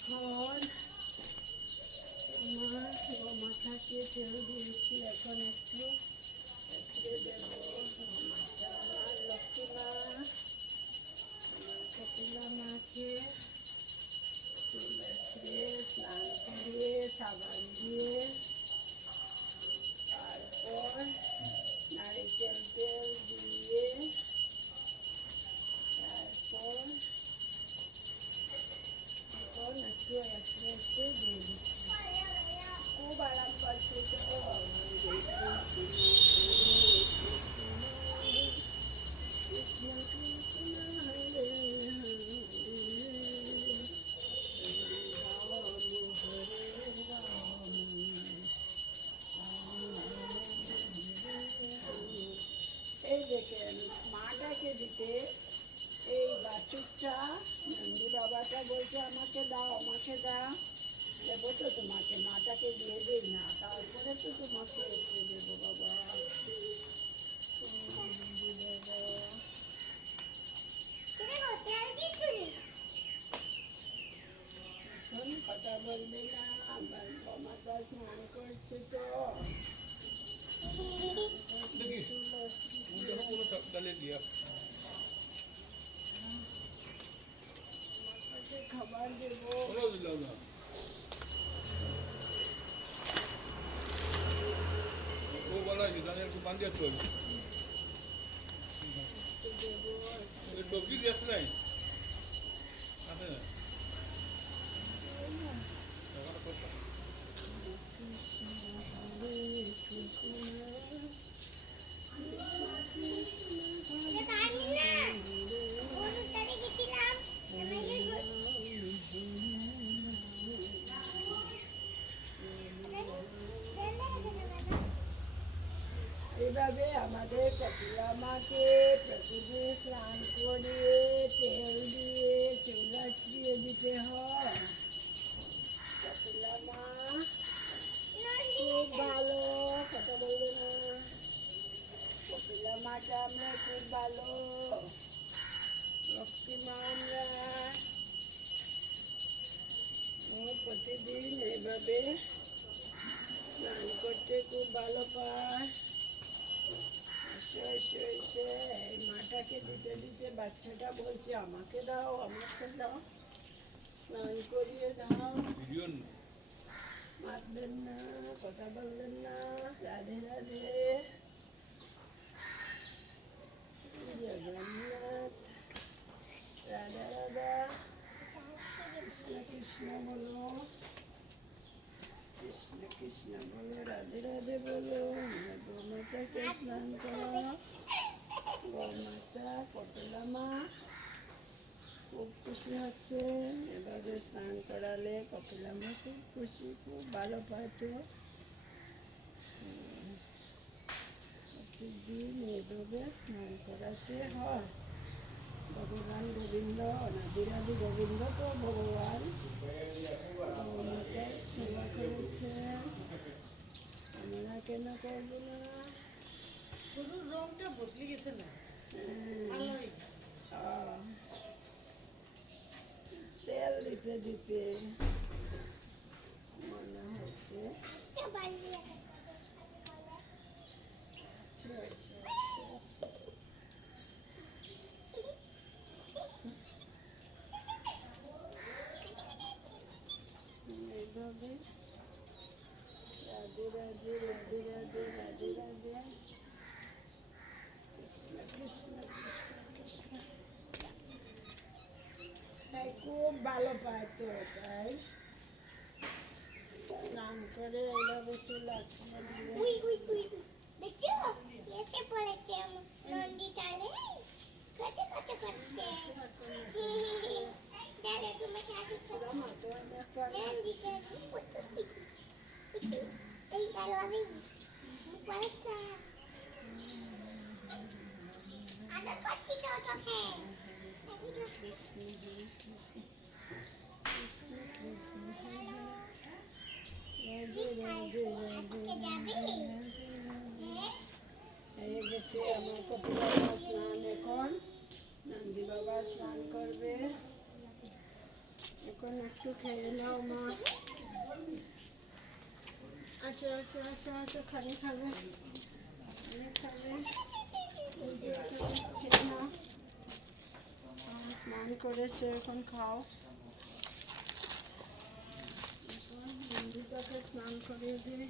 এখন আমার মাথাকে তেল দিয়েছি এখন একটু দেবো মাথা আমার লক্ষ্মী মা আমার কপিলা মাকে চুলে স্নান করিয়ে সাবান দিয়ে তারপর নারিকেল তেল দিয়ে তারপর এখন একটু একটু একটু দিয়ে দিচ্ছি খুব আরাম পাচ্ছে তো কৃষ্ণ কৃষ্ণ হরে হরে রাম হরে রাম এই দেখেন মাটাকে দিতে এই বাছুরটা নন্দী বাবাটা বলছে আমাকে দাও আমাকে দাও। দেবো তো তোমাকে মাটাকে দিয়ে দিই না তারপরে তো তোমাকে একটু দেবো বাবা। উম, দেবো। শোন কথা বলবি না আমার মাতা স্নান করছে তো। দেখি দেখো কোনো ডালে দিয়া। মাতাকে খাবার দেবো ও বলা যে জানে একটু বান্ধিয়া চল একটু দেবো এই ডবকি দিয়েছ নাই আছে না টাকাটা কত? কৃষ্ণ হরে কৃষ্ণ কৃষ্ণ কৃষ্ণ এইভাবে আমাদের কপিলা মাকে প্রতিদিন স্নান করিয়ে, তেল দিয়ে, চুলা ছড়িয়ে দিতে হয়। কপিলা মা খুব ভালো কথা বলবে না। কপিলা মাটা আমরা খুব ভালো। লক্ষ্মী আমরা। প্রতিদিন এইভাবে স্নান করতে খুব ভালো পায়। এসে এসে এসে এই মাটাকে দিতে দিতে বাচ্চাটা বলছে আমাকে দাও আমাকে দাও স্নান করিয়ে দাও। মারবেন না কথা বলবেন না রাধে রাধে। জগন্নাথ রাধা রাধা। কৃষ্ণ কৃষ্ণ বলো। কৃষ্ণ কৃষ্ণ বলো রাধে রাধে বলো। গোমাতাকে স্নান করো গোমাতা কপিলা মা খুব খুশি হচ্ছে এভাবে স্নান করালে কপিলা মা খুব খুশি খুব ভালো পাইতো প্রতিদিন এভাবে স্নান করাতে হয় ভগবান গোবিন্দ অনাদিরাদি গোবিন্দ তো ভগবান সেবা করেছে আমরা কেন করব না গরুর রংটা বদলে গেছে না ভালোই তেল দিতে দিতে মনে হচ্ছে আচ্ছা, আচ্ছা, আচ্ছা, আচ্ছা। এইভাবে রাধে রাধে রাধে রাধে রাধে রাধে কৃষ্ণ কৃষ্ণ কৃষ্ণ কৃষ্ণ তাই খুব ভালো পায় তো তাই স্নান করে এইভাবে চলে আসছে উই চাচি এই আলো আমি পড়াশোনা আদর করছি তো তোকে রাধে রাধে রাধে যাবি হ্যাঁ হয়ে গেছে আমার কপিল বাবা স্নান এখন নন্দী বাবা স্নান করবে এখন একটু খেয়ে নাও মা আসো আসো আসো আসো খালি খাবে। অনেক খাবে। স্নান করেছে, এখন খাও। স্নান করিয়ে দিই।